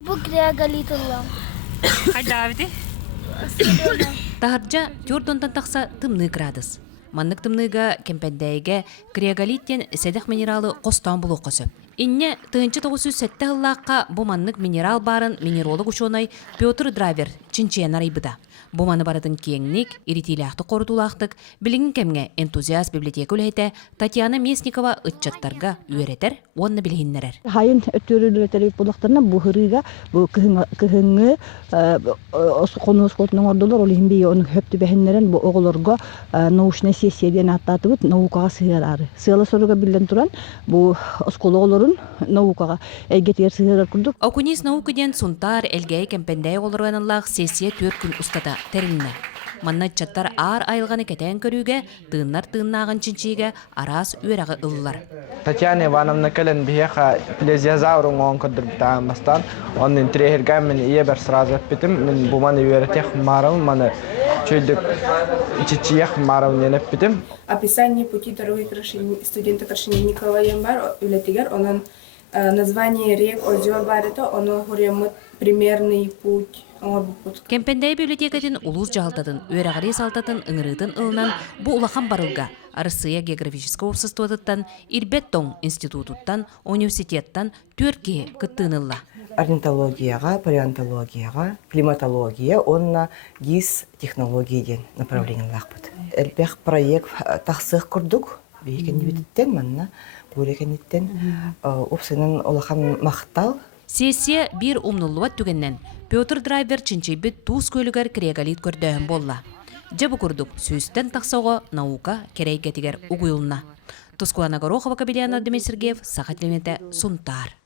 Bu креагалитуллам. Хайдавди. Тахарджа тюрдонтан тақса тымны градус. Маннык тымныга кемпендәйге креагалиттен седех минералы қостан бұл оқысы. Инне тыынчы 907 ыллаққа бу маннык минерал барын минеролог ученый Петр Драйвер чинчен арайбыда. Бу маны барытын кеңник, иритилақты қордулақтық, білігін кемге энтузиаст библиотека үләйті Татьяна Местникова ытчаттарға үйеретер, онны білгеннерер. Хайын өттөрүлөтөрүп булактарына бу хырыга бу кыһыңы осуконус котнун ордолор ол химби оны хөптү бехеннерен бу оголорго научный сессияден аттатып наукага сыярары. Сыяла соруга билен туран бу оскологолорун наукага эйгетер сыярар курдук. Окунис наукаден сунтар элгей кемпендей олорганаллах сессия 4 күн устата теринне. Манна чаттар ар айылганы кетен көрүүгө тыыннар тыыннагын чинчиге арас үйрагы ыллар. Татьяна Ивановна Кален биеха плезиозаврун он кодыртан мастан он интерьергам мен ебер сразу питим мен буманы үйретех марам маны чөлдүк чичиех марам ненеп питим. Описание пути дороги студента Крашенинникова бар үлетигер онун название рек озер бар это оно хуремут примерный путь. Кемпендей библиотекатын улус жалтатын, үйрағари салтатын ыңырытын ылынан бу улахан барылга Арысыя географическое обществотыттан, Ирбеттон институтуттан, университеттан Түркия кыттынылла. Орнитологияга, палеонтологияга, климатология, онна ГИС технологияден направлениялақпыт. Элбек проект тақсық күрдік, бейкен беттен манна, бөлекенеттен, опсының олахан мақтал. Сессия бир умнулуат түгеннен Петр Драйвер чинчейбит туз көлігер креагалит көрдөйін болла. Жабы күрдік сүйістен тақсауға наука керейгетігер угуйлна. Тускуана Горохова Кабелиана Демесергеев, Сахат Лементе, Сунтар.